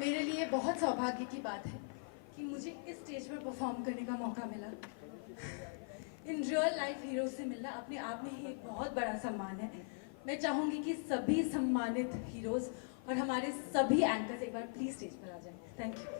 मेरे लिए बहुत सौभाग्य की बात है कि मुझे इस स्टेज पर परफॉर्म करने का मौका मिला। इन रियल लाइफ हीरो से मिलना अपने आप में ही एक बहुत बड़ा सम्मान है। मैं चाहूंगी कि सभी सम्मानित हीरोज और हमारे सभी एंकर्स एक बार प्लीज स्टेज पर आ जाएं। Thank you.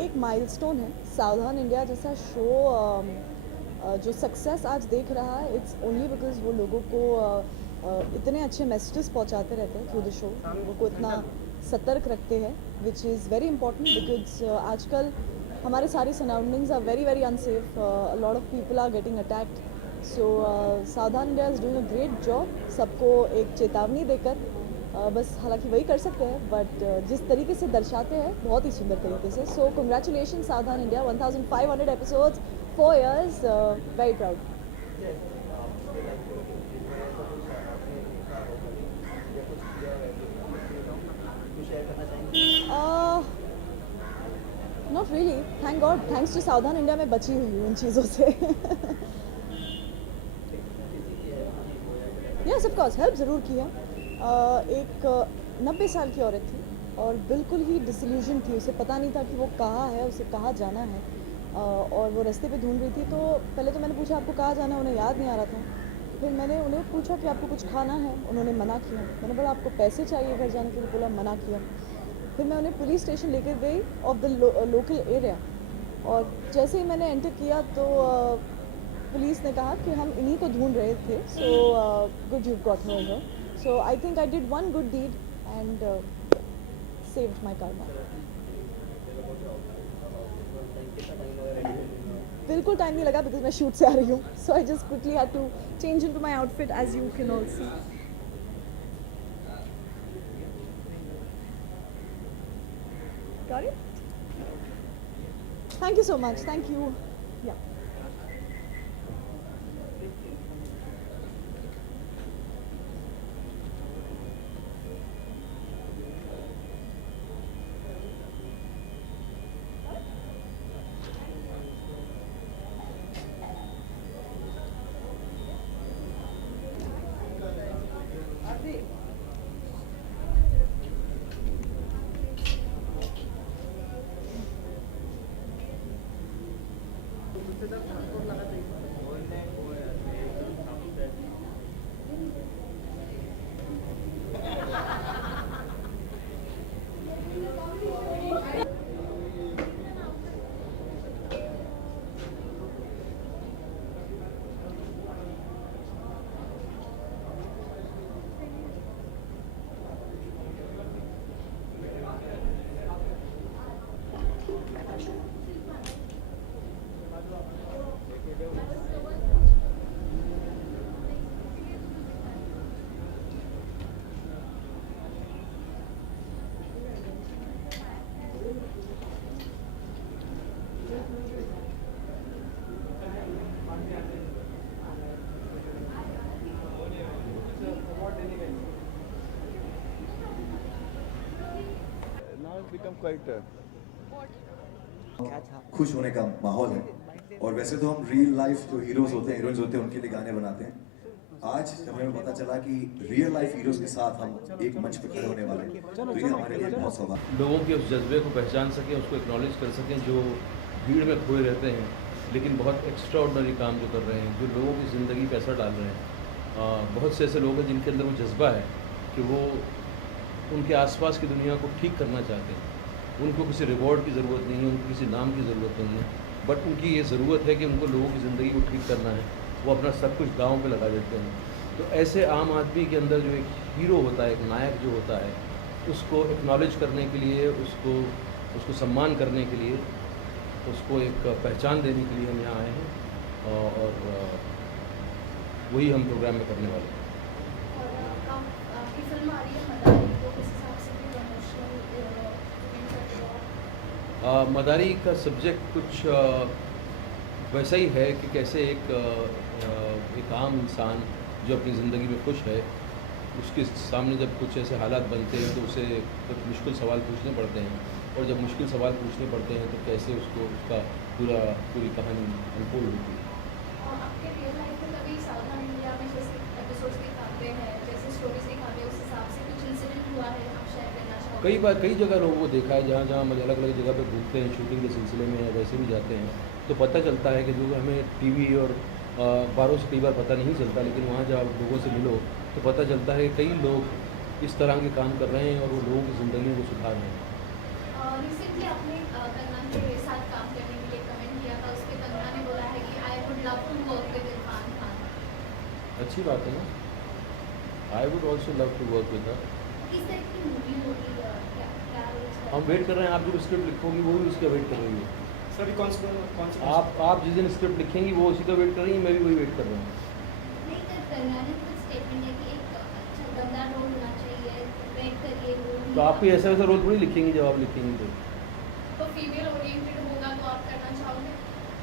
एक माइलस्टोन है। सावधान इंडिया जैसा शो जो सक्सेस आज देख रहा है, इट्स ओनली बिकॉज वो लोगों को इतने अच्छे मैसेजेस पहुंचाते रहते हैं थ्रू द शो, लोगों को इतना सतर्क रखते हैं, which is very important because आजकल हमारे सारे surroundings are very very unsafe, lot of people are getting attacked. So Savdhaan India is doing a great job, सबको एक चेतावनी देकर बस हालांकि वही कर सकते हैं, बट जिस तरीके से दर्शाते हैं बहुत ही सुंदर तरीके से। So congratulation Savdhaan India, 1500 episodes, 4 years, very proud. Not really, thank God, thanks to Savdhaan India मैं बची हुई हूँ इन चीज़ों से। यस ऑफ कोर्स, हेल्प ज़रूर की है। एक 90 साल की औरत थी और बिल्कुल ही डिसल्यूजन थी, उसे पता नहीं था कि वो कहाँ है, उसे कहाँ जाना है, और वो रास्ते पे ढूंढ रही थी। तो पहले तो मैंने पूछा आपको कहाँ जाना है, उन्हें याद नहीं आ रहा था। फिर मैंने उन्हें पूछा कि आपको कुछ खाना है, उन्होंने मना किया। मैंने बोला आपको पैसे चाहिए घर जाने के लिए, बोला मना किया। फिर मैं उन्हें पुलिस स्टेशन लेकर गई ऑफ द लोकल एरिया, और जैसे ही मैंने एंटर किया तो पुलिस ने कहा कि हम इन्हीं को ढूंढ रहे थे, so good you got her. So I think I did one good deed and saved my karma. बिल्कुल टाइम नहीं लगा because मैं शूट से आ रही हूँ, so I just quickly had to change into my outfit as you can all see. Got it? Thank you so much. Thank you. Yeah. Now it's become quite खुश होने का माहौल है। और वैसे तो हम रियल लाइफ जो हीरोज होते हैं, हीरोइंस होते हैं, उनके लिए गाने बनाते हैं। आज जब हमें पता चला कि रियल लाइफ हीरोज के साथ हम एक मंच पर खड़े होने वाले हैं, तो ये हमारे लिए बहुत सौभाग्य। लोगों के उस जज्बे को पहचान सकें, उसको एक्नॉलेज कर सकें, जो भीड़ में खोए रहते हैं लेकिन बहुत एक्स्ट्रा ऑर्डनरी काम जो कर रहे हैं, जो लोगों की ज़िंदगी पे असर डाल रहे हैं। बहुत से ऐसे लोग हैं जिनके अंदर वो जज्बा है कि वो उनके आसपास की दुनिया को ठीक करना चाहते हैं। उनको किसी रिवॉर्ड की ज़रूरत नहीं है, उनको किसी नाम की ज़रूरत नहीं है, बट उनकी ये ज़रूरत है कि उनको लोगों की ज़िंदगी को ठीक करना है। वो अपना सब कुछ दांव पे लगा देते हैं। तो ऐसे आम आदमी के अंदर जो एक हीरो होता है, एक नायक जो होता है, उसको एक्नॉलेज करने के लिए, उसको सम्मान करने के लिए, उसको एक पहचान देने के लिए हम यहाँ आए हैं और वही हम प्रोग्राम में करने वाले हैं। आपकी फिल्म आ रही है मदारी, तो उस हिसाब से भी प्रमोशनल मदारी का सब्जेक्ट कुछ वैसा ही है कि कैसे एक आम इंसान जो अपनी ज़िंदगी में खुश है, उसके सामने जब कुछ ऐसे हालात बनते हैं तो उसे कुछ मुश्किल सवाल पूछने पड़ते हैं, और जब मुश्किल सवाल पूछने पड़ते हैं तो कैसे उसका पूरी कहानी अनफोल्ड होती है। आपके रियल लाइफ में कभी सावधान इंडिया में जैसे एपिसोड्स दिखाते हैं, जैसे स्टोरीज दिखाते हैं, उस हिसाब से कुछ इंसिडेंट हुआ है आप शेयर करना चाहोगे? कई जगह लोगों को देखा है, जहाँ हम अलग अलग जगह पे घूमते हैं शूटिंग के सिलसिले में या वैसे भी जाते हैं, तो पता चलता है कि जो हमें टीवी और अखबारों से कई बार पता नहीं चलता, लेकिन वहाँ जब आप लोगों से मिलो तो पता चलता है कि कई लोग इस तरह के काम कर रहे हैं और वो लोगों की ज़िंदगी को सुधार रहे हैं। रिसेंटली आपने कंगना के साथ काम करने के लिए कमेंट किया था, उस पर कंगना ने बोला है कि I would love to work with Irfan Khan. अच्छी बात है ना, I would also love to work with her. किस तरह की मूवी होगी, क्या हम वेट कर रहे हैं, आप जो स्क्रिप्ट लिखोगी वो भी उसका वेट कर रही है। सर कौन सा आप जिस दिन स्क्रिप्ट लिखेंगी वो उसी का वेट कर रही है, मैं भी वही वेट कर रहा हूँ। नहीं कर कंगना ने कुछ स्टेटमेंट है कि एक अच्छा दमदार रोल होना चाहिए, वेट करिए रोल। तो आप कोई ऐसा वैसा रोल थोड़ी लिखेंगी, जब आप लिखेंगी तो फीमेल ओरिएंटेड होगा तो आप करना चाहोगे?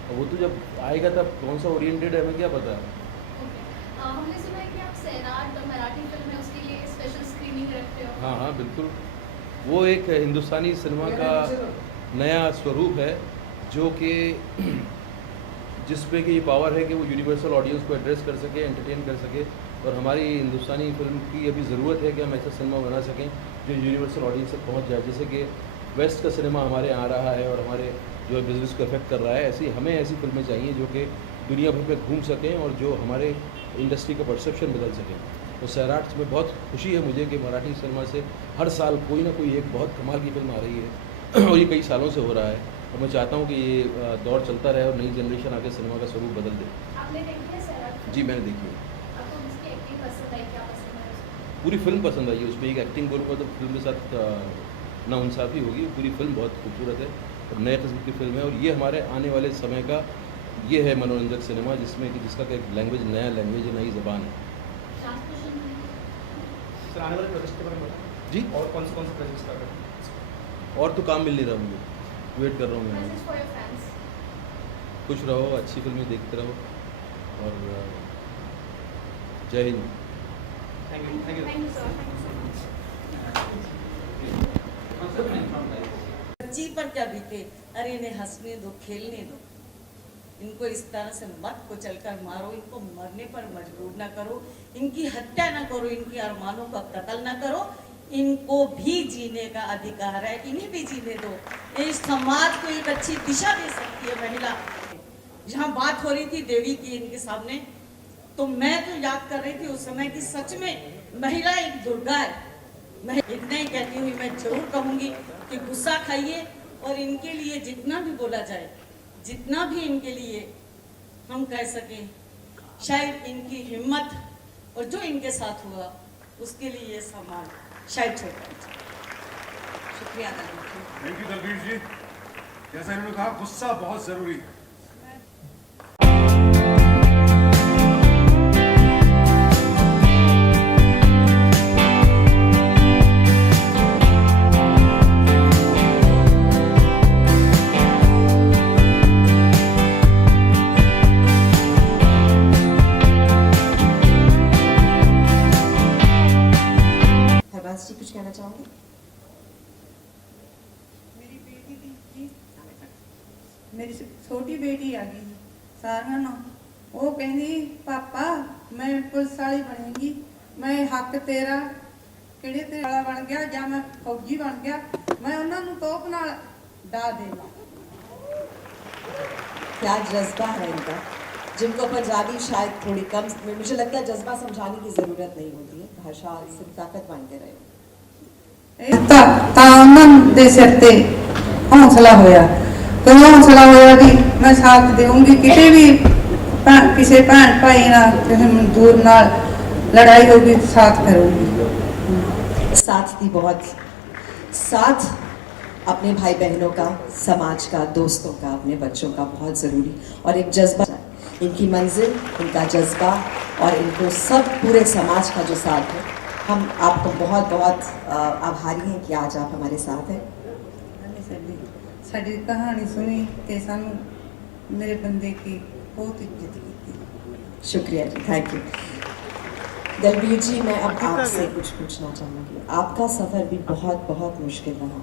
तो वो तो जब आएगा तब कौन सा ओरिएंटेड है हमें क्या पता। हमने सुना है कि आप सैराट मराठी फिल्म है उसके लिए स्पेशल स्क्रीनिंग रखते हो। हाँ बिल्कुल, वो एक हिंदुस्तानी सिनेमा का नया स्वरूप है जो कि जिस पे कि ये पावर है कि वो यूनिवर्सल ऑडियंस को एड्रेस कर सके, एंटरटेन कर सके। और हमारी हिंदुस्तानी फिल्म की अभी ज़रूरत है कि हम ऐसा सिनेमा बना सकें जो यूनिवर्सल ऑडियंस तक पहुंच जाए। जैसे कि वेस्ट का सिनेमा हमारे यहाँ आ रहा है और हमारे जो बिज़नेस को अफेक्ट कर रहा है, ऐसी हमें ऐसी फिल्में चाहिए जो कि दुनिया भर में घूम सकें और जो हमारे इंडस्ट्री का परसेप्शन बदल सकें। तो सैराट में बहुत खुशी है मुझे कि मराठी सिनेमा से हर साल कोई ना कोई एक बहुत कमाल की फिल्म आ रही है और ये कई सालों से हो रहा है, और मैं चाहता हूँ कि ये दौर चलता रहे और नई जनरेशन आके सिनेमा का स्वरूप बदल दे। आपने देखी है सैराट? जी मैंने देखी है। आपको उसकी एक्टिंग पसंद आई, क्या पसंद है उसमें? पूरी फिल्म पसंद आई है। उसमें एक एक्टिंग बोलूँगा तो फिल्म के साथ नाइंसाफ़ी होगी। पूरी फिल्म बहुत खूबसूरत है और नए किस्म की फिल्म है, और ये हमारे आने वाले समय का ये है मनोरंजक सिनेमा जिसमें कि जिसका एक लैंग्वेज, नया लैंग्वेज है, नई ज़बान है। लास्ट क्वेश्चन सर आने वाले प्रोजेक्ट के बारे में बताएं। जी, और कौन से प्रोजेक्ट्स कर रहे हैं? और तो काम मिल नहीं रहा मुझे, वेट कर रहा हूँ मैं। Message for your fans. खुश रहो, अच्छी फिल्में देखते रहो और जय Hind. Thank you thank you sir, thank you so much. बच्ची पर क्या बीते, अरे इन्हें हंसने दो, खेलने दो, इनको इस तरह से मत कुचल कर मारो, इनको मरने पर मजबूर ना करो, इनकी हत्या ना करो, इनके अरमानों का कत्ल ना करो, इनको भी जीने का अधिकार है, इन्हें भी जीने दो। इस समाज को एक अच्छी दिशा दे सकती है महिला। जहाँ बात हो रही थी देवी की इनके सामने, तो मैं तो याद कर रही थी उस समय कि सच में महिला एक दुर्गा है। मैं इतना ही कहती हुई मैं जरूर कहूँगी कि गुस्सा खाइए और इनके लिए जितना भी बोला जाए, जितना भी इनके लिए हम कह सकें, शायद इनकी हिम्मत और जो इनके साथ हुआ उसके लिए ये सम्मान शायद छोटा। शुक्रिया अदा करती हूँ। थैंक यू दलबीर जी। जैसा इन्होंने कहा, गुस्सा बहुत जरूरी है। हरबाज जी कुछ कहना चाहोगे? ਮੇਰੀ ਬੇਟੀ ਦੀ ਜੀ ਮੇਰੀ ਛੋਟੀ ਬੇਟੀ ਆ ਗਈ ਸਾਰਿਆਂ ਨੂੰ ਉਹ ਕਹਿੰਦੀ ਪਾਪਾ ਮੈਂ ਪੁਲਿਸ ਵਾਲੀ ਬਣੇਗੀ ਮੈਂ ਹੱਕ ਤੇਰਾ ਕਿਹੜੇ ਤੇ ਵਾਲਾ ਬਣ ਗਿਆ ਜਾਂ ਮੈਂ ਫੌਜੀ ਬਣ ਗਿਆ ਮੈਂ ਉਹਨਾਂ ਨੂੰ ਤੋਪ ਨਾਲ ਡਾ ਦੇਣਾ क्या जज्बा है इनका, जिनको पंजाबी शायद थोड़ी कम, मुझे लगता है जज्बा समझाने की ज़रूरत नहीं होती है, भाषा सिर्फ ताकत मानते रहे। ਇਹ ਤਾਂ ਉਹਨਾਂ ਦੇ ਸਿਰ ਤੇ ਹੌਸਲਾ ਹੋਇਆ ਕੋਈ ਹੌਸਲਾ ਹੋਇਆ ਵੀ ਮੈਂ ਸਾਥ ਦੇਵਾਂਗੀ ਕਿਤੇ ਵੀ ਕਿਸੇ ਭੈਣ ਭਾਈ ਨਾਲ ਕਿਸੇ ਮਜ਼ਦੂਰ ਨਾਲ ਲੜਾਈ ਹੋਗੀ ਸਾਥ ਕਰੂੰਗੀ साथ दी बहुत, साथ अपने भाई बहनों का, समाज का, दोस्तों का, अपने बच्चों का बहुत ज़रूरी, और एक जज्बा, इनकी मंजिल, इनका जज्बा और इनको सब पूरे समाज का जो साथ है, हम आपको बहुत बहुत आभारी हैं कि आज आप हमारे साथ हैं। ਸਾਡੀ ਕਹਾਣੀ ਸੁਣੀ ਤੇ ਸਾਨੂੰ ਮੇਰੇ ਬੰਦੇ की बहुत इज्जत की। शुक्रिया जी, थैंक यू। दलबीर जी, मैं अब आपसे कुछ पूछना चाहूँगी। आपका सफ़र भी बहुत बहुत मुश्किल रहा,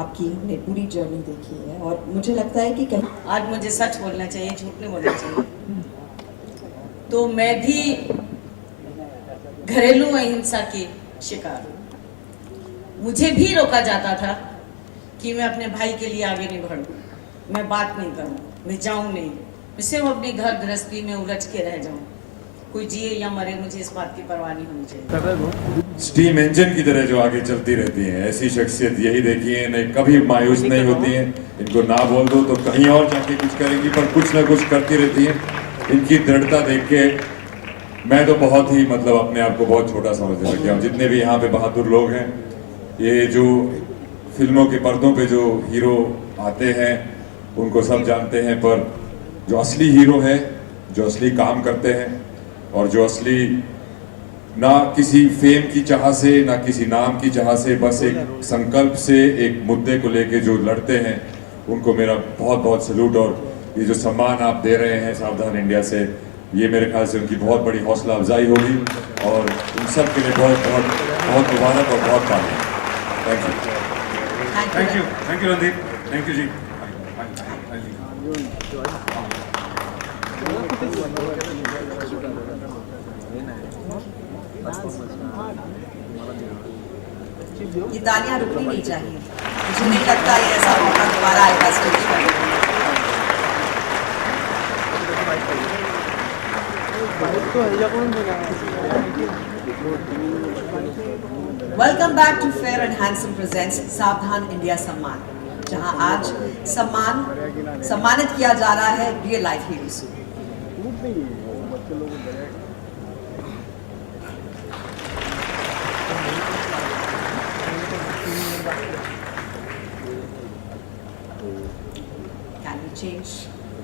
आपकी हमने पूरी जर्नी देखी है और मुझे लगता है कि कहीं आज मुझे सच बोलना चाहिए, झूठ नहीं बोलना चाहिए। तो मैं भी घरेलू अहिंसा की शिकार हूँ। मुझे भी रोका जाता था कि मैं अपने भाई के लिए आगे नहीं बढ़ूँ, मैं बात नहीं करूँ, मैं जाऊँ नहीं, मैं सिर्फ अपनी घर गृहस्थी में उलझ के रह जाऊँ। कोई जिए या मरे, मुझे इस बात की परवाह नहीं होनी चाहिए। स्टीम इंजन की तरह जो आगे चलती रहती हैं, ऐसी शख्सियत यही देखी है, इन्हें कभी मायूस नहीं होती हैं। इनको ना बोल दो तो कहीं और जाके कुछ करेंगी, पर कुछ ना कुछ करती रहती हैं। इनकी दृढ़ता देख के मैं तो बहुत ही मतलब अपने आप को बहुत छोटा समझने लग गया हूँ। जितने भी यहाँ पे बहादुर लोग हैं, ये जो फिल्मों के पर्दों पे जो हीरो आते हैं उनको सब जानते हैं, पर जो असली हीरो है, जो असली काम करते हैं और जो असली ना किसी फेम की चाह से, ना किसी नाम की चाह से, बस एक संकल्प से एक मुद्दे को लेके जो लड़ते हैं, उनको मेरा बहुत बहुत सैल्यूट। और ये जो सम्मान आप दे रहे हैं सावधान इंडिया से, ये मेरे ख्याल से उनकी बहुत बड़ी हौसला अफजाई होगी और उन सब के लिए बहुत बहुत बहुत मुबारक और बहुत तारीफ। Thank you, thank you Randeep, thank you ji. ये तालियां रुकनी नहीं चाहिए, मुझे नहीं लगता ये ऐसा मौका दोबारा आएगा स्टेज पर। Welcome back to fair and handsome presents Savdhaan India Samman, जहां आज सम्मानित किया जा रहा है real life heroes. Can we change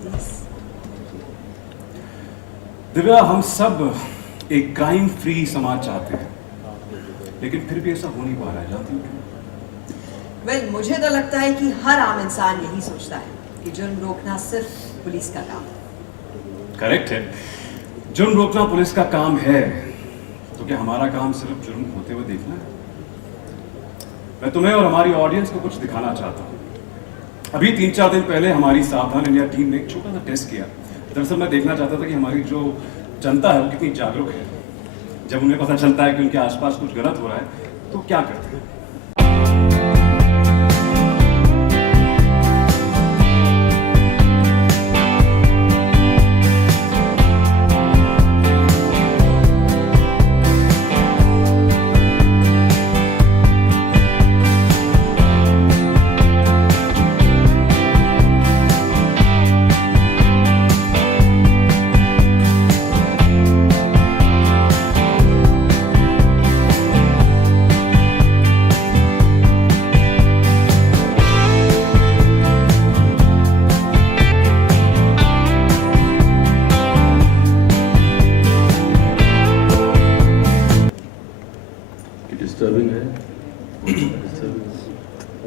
this? Divya, हम सब एक क्राइम फ्री समाज चाहते हैं, लेकिन फिर भी ऐसा हो नहीं पा रहा है, जानती हो क्यों? वेल, मुझे तो लगता है कि हर आम इंसान यही सोचता है कि जुर्म रोकना सिर्फ पुलिस का काम है। करेक्ट है, जुर्म रोकना पुलिस का काम है, तो क्या हमारा काम सिर्फ जुर्म होते हुए देखना है? मैं तुम्हें और हमारी ऑडियंस को कुछ दिखाना चाहता हूँ। अभी 3-4 दिन पहले हमारी सावधान इंडिया टीम ने एक छोटा सा टेस्ट किया। दरअसल मैं देखना चाहता था कि हमारी जो जनता है वो कितनी जागरूक है। जब उन्हें पता चलता है कि उनके आसपास कुछ गलत हो रहा है तो क्या करते हैं।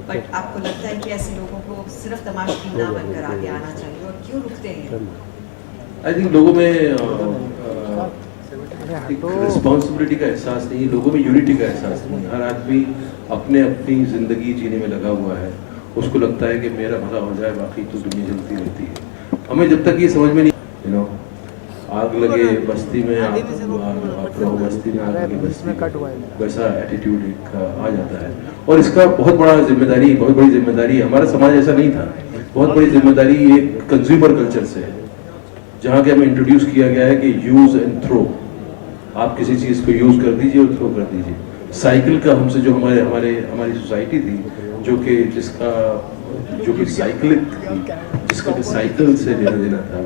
बट आपको लगता है कि ऐसे लोगों को सिर्फ तमाशबीन ना बनकर आगे आना चाहिए और क्यों रुकते हैं? आई थिंक लोगों में एक रिस्पॉन्सिबिलिटी का एहसास नहीं है, लोगों में यूनिटी का एहसास नहीं है। हर आदमी अपने अपनी ज़िंदगी जीने में लगा हुआ है, उसको लगता है कि मेरा भला हो जाए, बाकी तो दुनिया चलती रहती है। हमें जब तक ये समझ में नहीं आग लगे बस्ती में, आप रहो बस्ती में, आग लगे बस्ती में, वैसा एटीट्यूड एक आ जाता है। और इसका बहुत बड़ी जिम्मेदारी हमारा समाज ऐसा नहीं था, बहुत बड़ी जिम्मेदारी एक कंज्यूमर कल्चर से है, जहाँ के हमें इंट्रोड्यूस किया गया है कि यूज़ एंड थ्रो। आप किसी चीज़ को यूज़ कर दीजिए और थ्रो कर दीजिए। साइकिल का हमसे जो हमारी सोसाइटी थी, जो कि साइकिलिक थी, जिसका कि साइकिल से लेना देना था,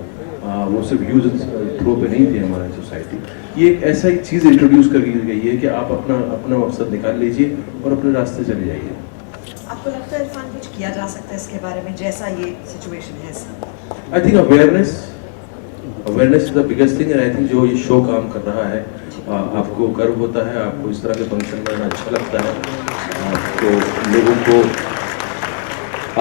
वो सिर्फ यूज एंड थ्रो पे नहीं थी हमारी सोसाइटी। ये एक ऐसा ही चीज़ इंट्रोड्यूस कर दी गई है कि आप अपना मकसद निकाल लीजिए और अपने रास्ते चले जाइए। आपको लगता है इरफान कुछ किया जा सकता है इसके बारे में, जैसा ये सिचुएशन है? I think awareness is the biggest thing. And I think जो ये शो काम कर रहा है, आपको गर्व होता है, आपको इस तरह के फंक्शन करना अच्छा लगता है, तो लोगों को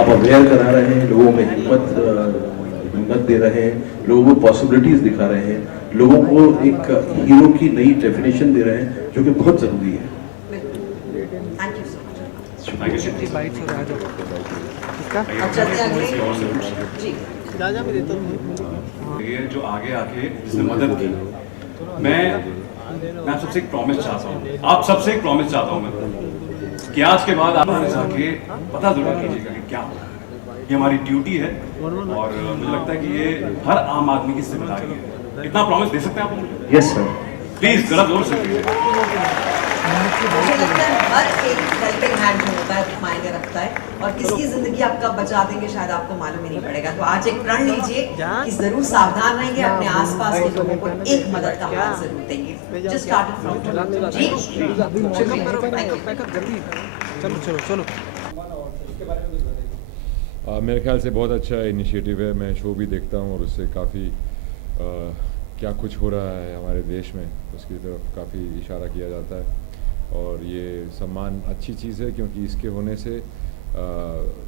आप अवेयर करा रहे हैं, लोगों में हिम्मत दे रहे हैं, लोगों को पॉसिबिलिटीज दिखा रहे हैं, लोगों को एक हीरो की नई डेफिनेशन दे रहे हैं, जो कि बहुत ज़रूरी है। Thank you so much. ये जो आगे आके जिसने मदद की, मैं आप सबसे एक प्रॉमिस चाहता हूँ, आप सबसे एक प्रॉमिस चाहता हूँ मैं, कि आज के बाद आप जाके पता जरूर कीजिएगा कि क्या होगा। ये हमारी ड्यूटी है और मुझे लगता है कि ये हर आम आदमी की जिम्मेदारी है। इतना प्रॉमिस दे सकते हैं आप? यस सर, प्लीज जरा जोर से। मुझे लगता है हर एक हेल्पिंग हैंड जो होता है मायने रखता है, और किसकी जिंदगी आप कब बचा देंगे शायद आपको मालूम ही नहीं पड़ेगा। तो आज एक प्रण लीजिए कि जरूर सावधान रहेंगे, अपने आसपास के लोगों को एक मदद का हाथ जरूर देंगे। जस्ट स्टार्ट फ्रॉम जी, चलो मेरे ख्याल से बहुत अच्छा इनिशिएटिव है। मैं शो भी देखता हूँ और उससे काफ़ी क्या कुछ हो रहा है हमारे देश में उसकी तरफ काफ़ी इशारा किया जाता है, और ये सम्मान अच्छी चीज़ है, क्योंकि इसके होने से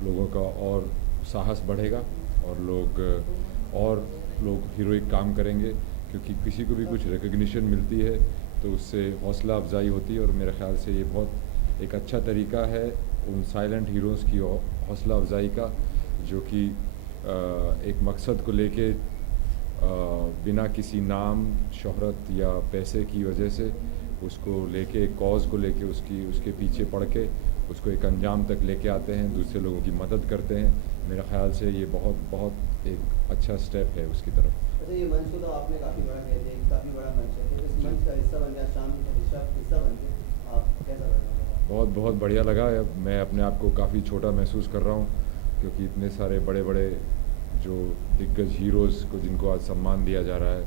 लोगों का और साहस बढ़ेगा और लोग हीरोइक काम करेंगे, क्योंकि किसी को भी कुछ रिकग्निशन मिलती है तो उससे हौसला अफजाई होती है। और मेरे ख्याल से ये बहुत एक अच्छा तरीका है उन साइलेंट हीरोज़ की हौसला अफजाई का, जो कि एक मकसद को लेके बिना किसी नाम, शोहरत या पैसे की वजह से उसको लेके, कॉज को लेके उसके पीछे पड़ के उसको एक अंजाम तक लेके आते हैं, दूसरे लोगों की मदद करते हैं। मेरे ख्याल से ये बहुत एक अच्छा स्टेप है उसकी तरफ। ये मंच को तो आपने काफ़ी बड़ा कह दिया, काफ़ी बड़ा मंच है, तो इस मंच का हिस्सा बन गया, शाम का हिस्सा बन गया, आप कैसा लगा? बहुत बढ़िया लगा। मैं अपने आप को काफ़ी छोटा महसूस कर रहा हूँ, क्योंकि इतने सारे बड़े जो दिग्गज हीरोज़ को जिनको आज सम्मान दिया जा रहा है,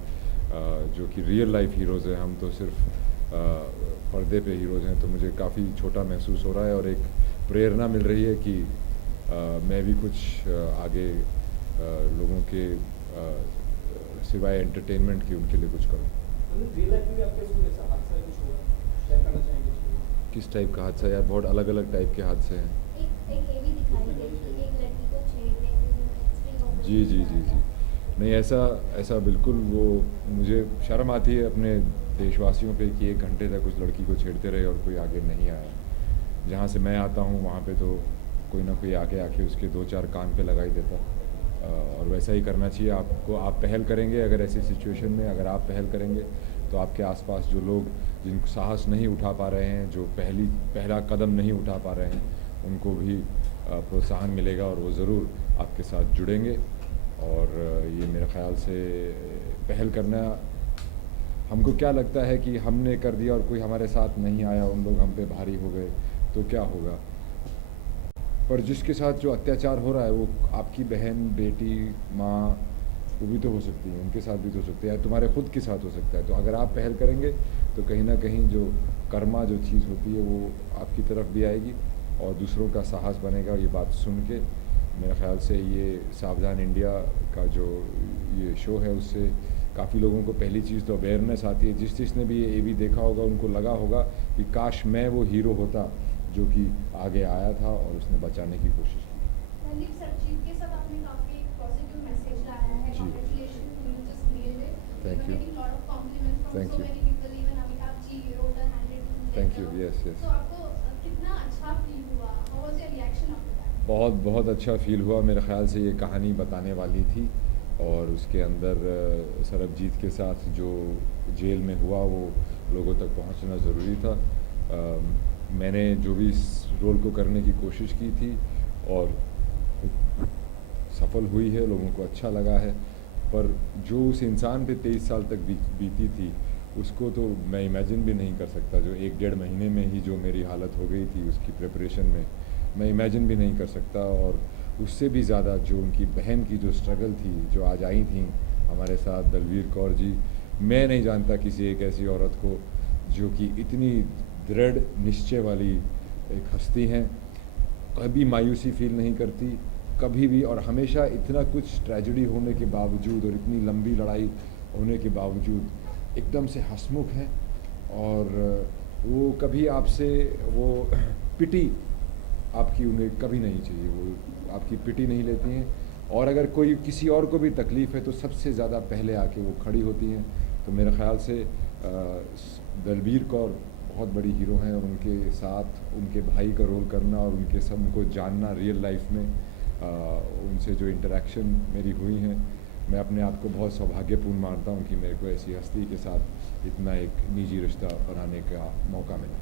जो कि रियल लाइफ हीरोज़ हैं, हम तो सिर्फ पर्दे पे हीरोज़ हैं, तो मुझे काफ़ी छोटा महसूस हो रहा है और एक प्रेरणा मिल रही है कि मैं भी कुछ आगे लोगों के सिवाय एंटरटेनमेंट की उनके लिए कुछ करूँ। किस टाइप का हादसा? यार बहुत अलग टाइप के हादसे हैं। जी। नहीं, ऐसा बिल्कुल, वो मुझे शर्म आती है अपने देशवासियों पे कि 1 घंटे तक उस लड़की को छेड़ते रहे और कोई आगे नहीं आया। जहाँ से मैं आता हूँ वहाँ पे तो कोई ना कोई आके उसके 2-4 कान पे लगा ही देता, और वैसा ही करना चाहिए। आप पहल करेंगे, अगर ऐसी सिचुएशन में अगर आप पहल करेंगे तो आपके आसपास जो लोग जिनको साहस नहीं उठा पा रहे हैं, जो पहला कदम नहीं उठा पा रहे हैं, उनको भी प्रोत्साहन मिलेगा और वो ज़रूर आपके साथ जुड़ेंगे। और ये मेरे ख़्याल से पहल करना, हमको क्या लगता है कि हमने कर दिया और कोई हमारे साथ नहीं आया, उन लोग हम पे भारी हो गए तो क्या होगा। पर जिसके साथ जो अत्याचार हो रहा है वो आपकी बहन, बेटी, माँ, वो भी तो हो सकती है, उनके साथ भी तो हो सकती है, या तुम्हारे खुद के साथ हो सकता है। तो अगर आप पहल करेंगे तो कहीं ना कहीं जो कर्मा जो चीज़ होती है वो आपकी तरफ भी आएगी और दूसरों का साहस बनेगा। ये बात सुन के मेरे ख़्याल से ये सावधान इंडिया का जो ये शो है उससे काफ़ी लोगों को पहली चीज़ तो अवेयरनेस आती है। जिसने भी ये भी देखा होगा उनको लगा होगा कि काश मैं वो हीरो होता जो कि आगे आया था और उसने बचाने की कोशिश की। रणदीप सर जीत के साथ आपने काफी पॉजिटिव मैसेज लाया है। जी। Congratulations, you just nailed it. Thank you. You're getting lot of compliments from Thank so you. many people, even Amitabh ji, you wrote a handwritten Thank you. letter. Yes, yes. तो आपको कितना अच्छा feel हुआ? How was your reaction after that? बहुत बहुत अच्छा feel हुआ। मेरे ख्याल से ये कहानी बताने वाली थी और उसके अंदर सरबजीत के साथ जो जेल में हुआ वो लोगों तक पहुंचना ज़रूरी था। मैंने जो भी इस रोल को करने की कोशिश की थी और सफल हुई है, लोगों को अच्छा लगा है, पर जो उस इंसान पे 23 साल तक बीती थी उसको तो मैं इमेजिन भी नहीं कर सकता। जो 1-1.5 महीने में ही जो मेरी हालत हो गई थी उसकी प्रिपरेशन में, मैं इमेजिन भी नहीं कर सकता। और उससे भी ज़्यादा जो उनकी बहन की जो स्ट्रगल थी, जो आज आई थी हमारे साथ, दलवीर कौर जी, मैं नहीं जानता किसी एक ऐसी औरत को जो कि इतनी दृढ़ निश्चय वाली एक हस्ती हैं, कभी मायूसी फील नहीं करती कभी भी, और हमेशा इतना कुछ ट्रेजेडी होने के बावजूद और इतनी लंबी लड़ाई होने के बावजूद एकदम से हंसमुख है। और वो कभी आपसे वो पिटी आपकी उन्हें कभी नहीं चाहिए, वो आपकी पिटी नहीं लेती हैं। और अगर कोई किसी और को भी तकलीफ़ है तो सबसे ज़्यादा पहले आके वो खड़ी होती हैं। तो मेरे ख़्याल से दलबीर कौर बहुत बड़ी हीरो हैं और उनके साथ उनके भाई का रोल करना और उनको जानना रियल लाइफ में, उनसे जो इंटरेक्शन मेरी हुई हैं, मैं अपने आप को बहुत सौभाग्यपूर्ण मानता हूँ कि मेरे को ऐसी हस्ती के साथ इतना एक निजी रिश्ता बनाने का मौका मिला।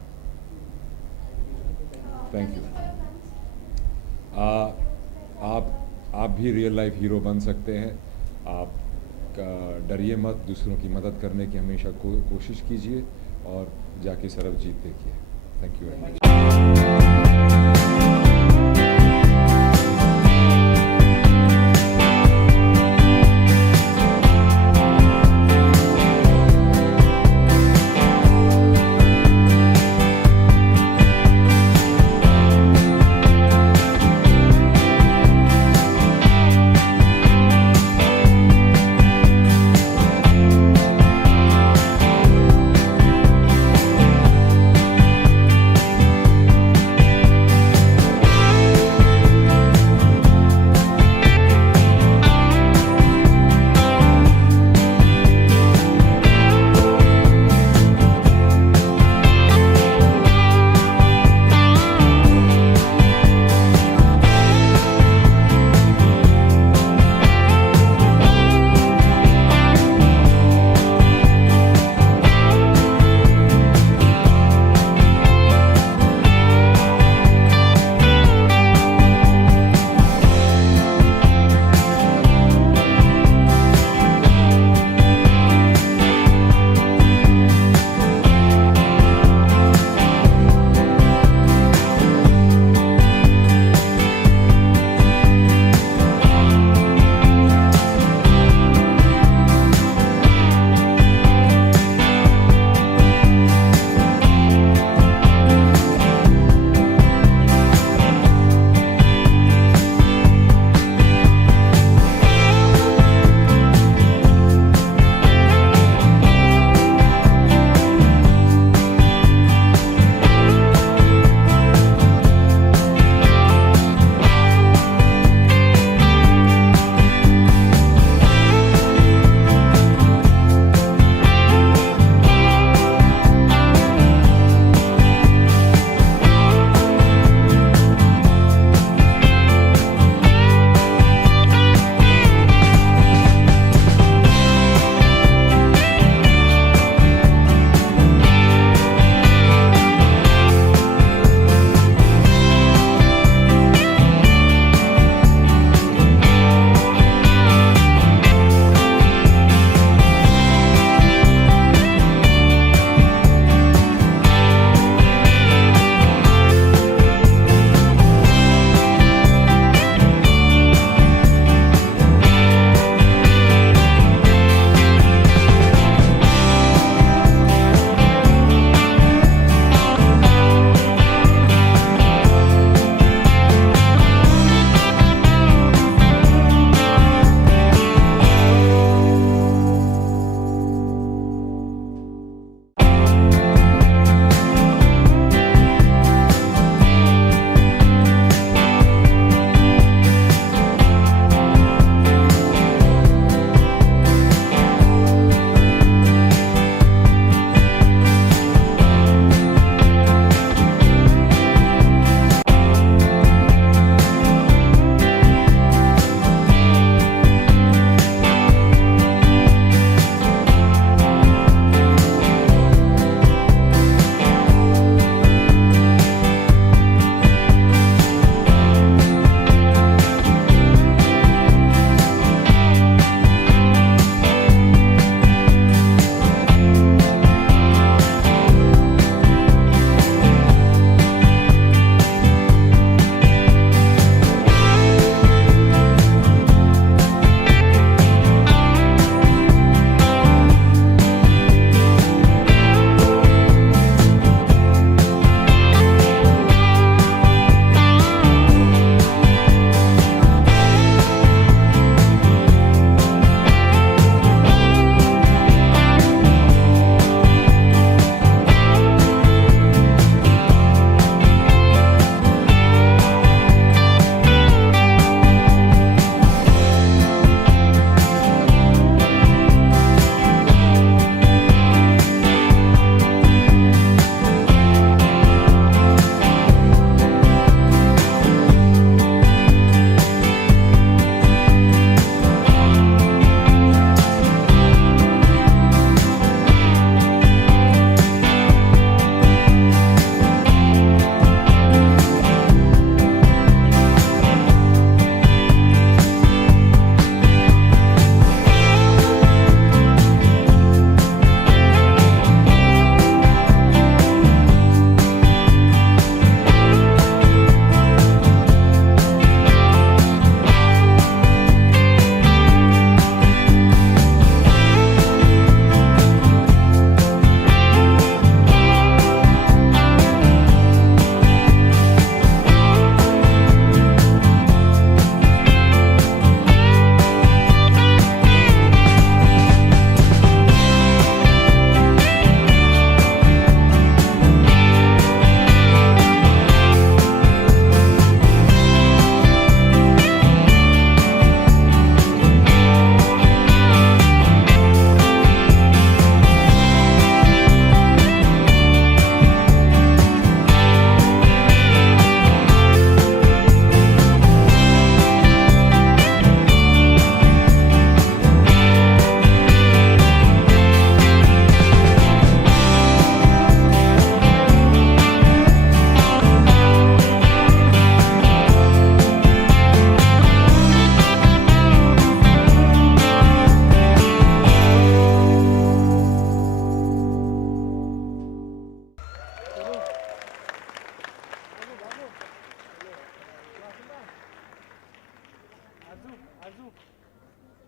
Thank you. आप भी रियल लाइफ हीरो बन सकते हैं। आप डरिए मत, दूसरों की मदद करने की हमेशा कोशिश कीजिए और जाके सरबजीत देखिए। Thank you very much.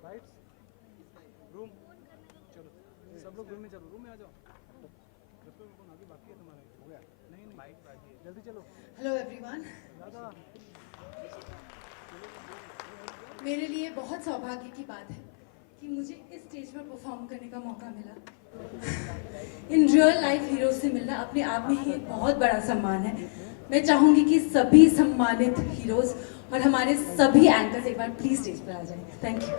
Rights room चलो सब लोग रूम में चलो, रूम में आ जाओ। अभी बाकी है तुम्हारा, हो गया? नहीं जल्दी चलो। हेलो एवरीवन, दादा मेरे लिए बहुत सौभाग्य की बात है कि मुझे इस स्टेज पर परफॉर्म करने का मौका मिला। इन रियल लाइफ हीरो से मिलना अपने आप में ही एक बहुत बड़ा सम्मान है। मैं चाहूंगी कि सभी सम्मानित हीरोज और हमारे सभी एंकर्स एक बार प्लीज स्टेज पर आ जाएं। Thank you.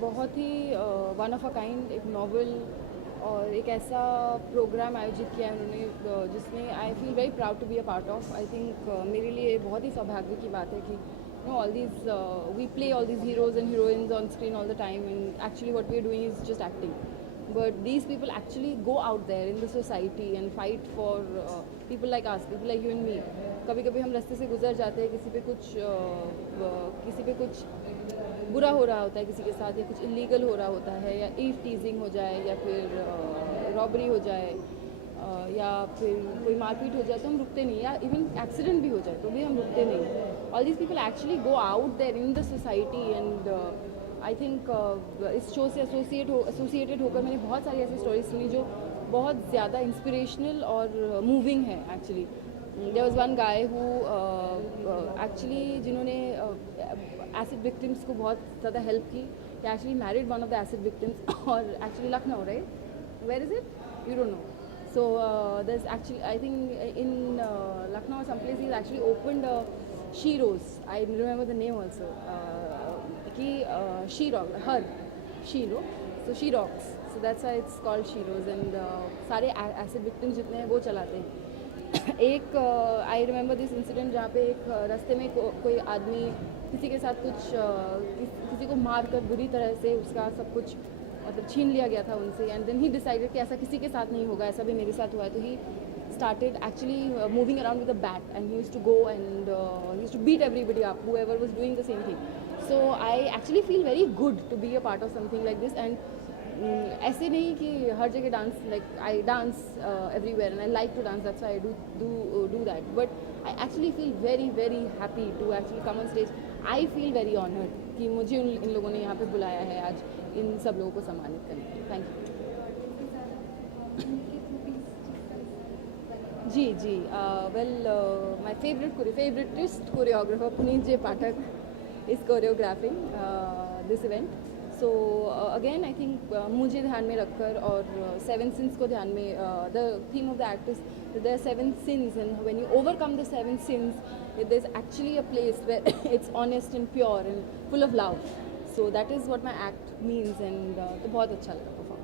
बहुत ही वन ऑफ अ काइंड एक नॉवल और एक ऐसा प्रोग्राम आयोजित किया है उन्होंने जिसमें I feel very proud to be a part of. I think मेरे लिए बहुत ही सौभाग्य की बात है कि no all these we play all these heroes and heroines on screen all the time and actually what we are doing is just acting, but these people actually go out there in the society and fight for people like us, people like you and me. कभी कभी हम रास्ते से गुजर जाते हैं, किसी पे कुछ बुरा हो रहा होता है किसी के साथ, या कुछ इलीगल हो रहा होता है, या ईव टीजिंग हो जाए, या फिर रॉबरी हो जाए, या फिर कोई मारपीट हो जाए, तो हम रुकते नहीं, या इवन एक्सीडेंट भी हो जाए तो भी हम रुकते नहीं। All these people actually go out there in the society and I think इस शो से एसोसिएटेड होकर मैंने बहुत सारी ऐसी स्टोरीज सुनी जो बहुत ज़्यादा इंस्पिरेशनल और मूविंग है। Actually there was one guy who actually जिन्होंने एसिड विक्टिम्स को बहुत ज़्यादा हेल्प की। He actually married one of the acid victims और actually Lucknow, right? Where is it? You don't know. So there's actually, I think in Lucknow or someplace he's actually opened She Rose. I remember the name also. She Rock, her, She Rose. So She Rocks. So that's why it's called She Rose. And सारे acid victims जितने हैं वो चलाते हैं। एक I remember this incident जहाँ पे एक रास्ते में कोई आदमी किसी के साथ कुछ किसी को मार कर बुरी तरह से उसका सब कुछ मतलब छीन लिया गया था उनसे, एंड देन ही डिसाइडेड कि ऐसा किसी के साथ नहीं होगा, ऐसा भी मेरे साथ हुआ है। तो he started actually moving around with a bat and he used to go and he used to beat everybody up whoever was doing the same thing. So I actually feel very good to be a part of something like this, and ऐसे नहीं कि हर जगह dance, like I dance everywhere and I like to dance, that's why I do that, but I actually feel very very happy to actually come on stage. I feel very honoured कि मुझे इन लोगों ने यहाँ पे बुलाया है आज इन सब लोगों को सम्मानित करने के लिए. Thank you. जी जी, well my favouritest choreographer Puneet J Pathak is choreographing this event. So again I think मुझे ध्यान में रखकर और 7 sins को ध्यान में, the theme of the act is there are 7 sins, and when you overcome the 7 sins, there's actually a place where it's honest and pure and full of love. So that is what my act means, and तो बहुत अच्छा लगा perform.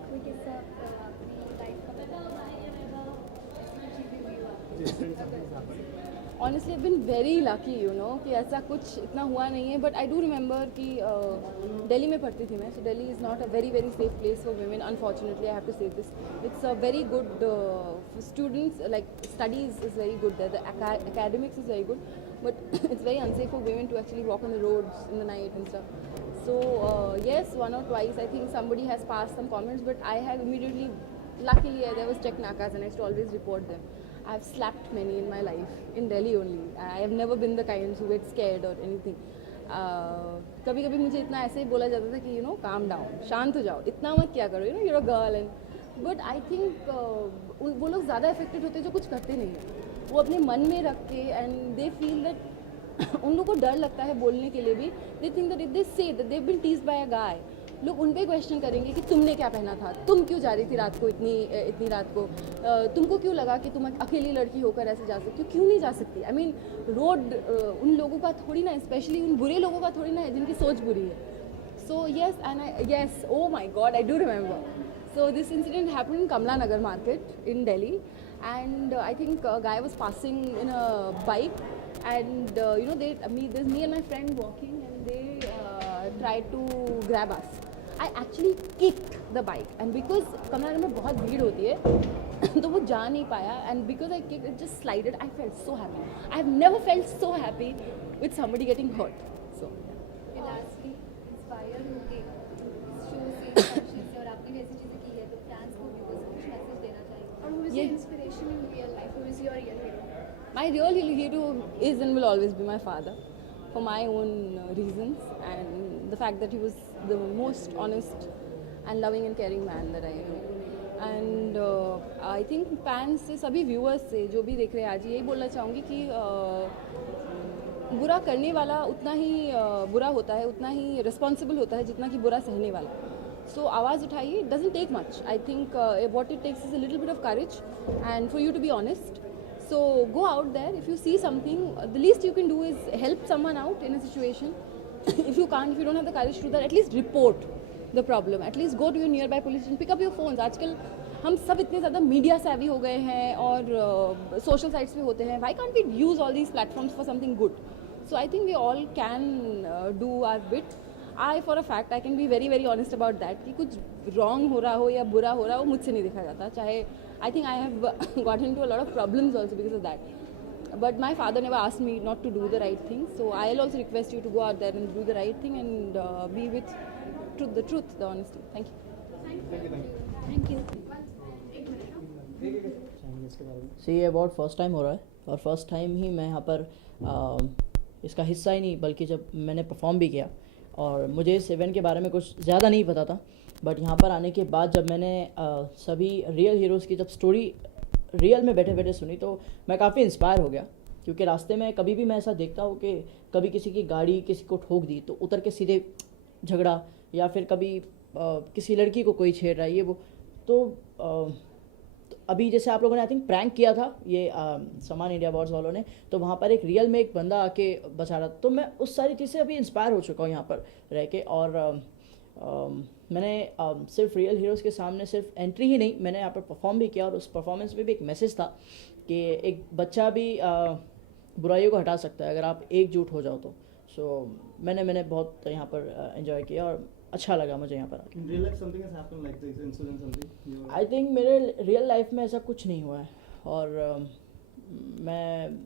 Honestly, I've been very lucky, you know, कि ऐसा कुछ इतना हुआ नहीं है, but I do remember कि दिल्ली में पढ़ती थी मैं, so Delhi is not a very very safe place for women. Unfortunately, I have to say this. It's a very good for students, like studies is very good there. The academics is very good, but it's very unsafe for women to actually walk on the roads in the night and stuff. So yes, one or twice I think somebody has passed some comments, but I have immediately, luckily there was check nakas and I used to always report them. I've slapped many in my life, in Delhi only. I have never been the kind who get scared or anything. कभी कभी मुझे इतना ऐसे ही बोला जाता था कि you know, calm down, शांत हो जाओ, इतना मत क्या करो, you know, you're a girl. And but I think वो लोग ज़्यादा affected होते हैं जो कुछ करते नहीं हैं. वो अपने मन में रख के and they feel that उन लोगों को डर लगता है बोलने के लिए भी. They think that if they say that they've been teased by a guy, लोग उन पे क्वेश्चन करेंगे कि तुमने क्या पहना था, तुम क्यों जा रही थी रात को इतनी रात को, तुमको क्यों लगा कि तुम अकेली लड़की होकर ऐसे जा सकती हो, क्यों नहीं जा सकती. आई मीन रोड उन लोगों का थोड़ी ना, स्पेशली उन बुरे लोगों का थोड़ी ना है जिनकी सोच बुरी है. So yes, and yes, oh my God, I do remember. So this incident happened in Kamla Nagar market in Delhi, and I think guy was passing in a bike, and you know, there's me and my friend walking, and they tried to grab us. I actually kicked the bike, and because कमला नगर में बहुत भीड़ होती है तो वो जा नहीं पाया, and because I kicked it just slided. I felt so happy. I've never felt so happy with somebody getting hurt. So lastly, inspire होके इस शो से और आपने वैसी चीज़ें की है तो फैंस को भी कुछ मैसेज देना चाहिए. और who is your inspiration in real life? Who is your real hero? My real hero is and will always be my father, for my own reasons, and the fact that he was the most honest and loving and caring man that I know. And I think fans से, सभी viewers से जो भी देख रहे हैं आज, यही बोलना चाहूँगी कि बुरा करने वाला उतना ही बुरा होता है, उतना ही रिस्पॉन्सिबल होता है जितना कि बुरा सहने वाला. So आवाज़ उठाइए. It doesn't take much. I think what it takes is a little bit of courage and for you to be honest. So go out there. If you see something, the least you can do is help someone out in a situation. If you don't have the courage to do that, at least report the problem. At least go to your nearby police station, pick up your phones. आजकल हम सब इतने ज़्यादा media savvy हो गए हैं और social sites पे होते हैं. Why can't we use all these platforms for something good? So I think we all can do our bit. I for a fact I can be very very honest about that कि कुछ wrong हो रहा हो या बुरा हो रहा हो मुझसे नहीं देखा जाता. चाहे I think I have gotten into a lot of problems also because of that. But my father never asked me not to do the right thing. So I'll also request you to go out there and do the right thing and be with the truth, the honesty. Thank you. Thank you. सी ये award first time हो रहा है और first time ही मैं यहाँ पर इसका हिस्सा ही नहीं बल्कि जब मैंने परफॉर्म भी किया और मुझे इस इवेंट के बारे में कुछ ज़्यादा नहीं पता था. बट यहाँ पर आने के बाद जब मैंने सभी रियल हीरोज़ की जब स्टोरी रियल में बैठे बैठे सुनी तो मैं काफ़ी इंस्पायर हो गया. क्योंकि रास्ते में कभी भी मैं ऐसा देखता हूँ कि कभी किसी की गाड़ी किसी को ठोक दी तो उतर के सीधे झगड़ा, या फिर कभी किसी लड़की को कोई छेड़ रहा है ये वो. तो अभी जैसे आप लोगों ने आई थिंक प्रैंक किया था ये सम्मान इंडिया अवार्ड्स वालों ने, तो वहाँ पर एक रियल में एक बंदा आके बचा रहा. तो मैं उस सारी चीज़ से अभी इंस्पायर हो चुका हूँ यहाँ पर रह के. और मैंने सिर्फ रियल हीरोज़ के सामने सिर्फ एंट्री ही नहीं, मैंने यहाँ पर परफॉर्म भी किया और उस परफॉर्मेंस में भी एक मैसेज था कि एक बच्चा भी बुराइयों को हटा सकता है अगर आप एकजुट हो जाओ तो. सो मैंने बहुत यहाँ पर एंजॉय किया और अच्छा लगा मुझे यहाँ पर. आई थिंक मेरे रियल लाइफ में ऐसा कुछ नहीं हुआ है और मैं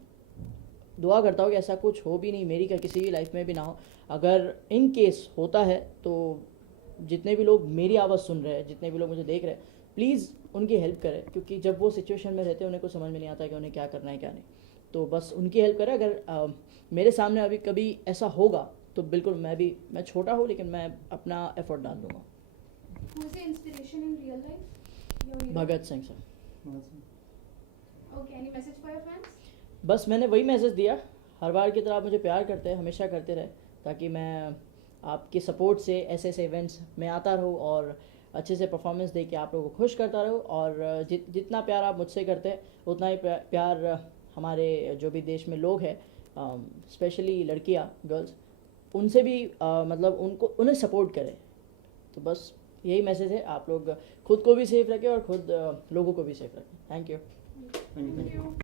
दुआ करता हूँ कि ऐसा कुछ हो भी नहीं, मेरी क्या किसी की लाइफ में भी ना हो. अगर इन केस होता है तो जितने भी लोग मेरी आवाज़ सुन रहे हैं, जितने भी लोग मुझे देख रहे हैं, प्लीज़ उनकी हेल्प करें, क्योंकि जब वो सिचुएशन में रहते हैं उन्हें कुछ समझ में नहीं आता कि उन्हें क्या करना है क्या नहीं। तो बस उनकी हेल्प करें। अगर मेरे सामने अभी कभी ऐसा होगा तो बिल्कुल मैं छोटा हूँ लेकिन मैं अपना एफर्ट डाल दूँगा। Who is your inspiration in real life? Your hero? Bhagat Singh sir. Okay, any message for your fans? बस मैंने वही मैसेज दिया, हर बार की तरह आप मुझे प्यार करते हैं, हमेशा करते रहे, ताकि मैं आपके सपोर्ट से ऐसे ऐसे इवेंट्स में आता रहूँ और अच्छे से परफॉर्मेंस दे के आप लोगों को खुश करता रहूँ। और जितना प्यार आप मुझसे करते हैं उतना ही प्यार हमारे जो भी देश में लोग हैं, स्पेशली लड़कियाँ, गर्ल्स, उनसे भी मतलब उन्हें सपोर्ट करें। तो बस यही मैसेज है, आप लोग खुद को भी सेफ रखें और खुद लोगों को भी सेफ रखें। Thank you.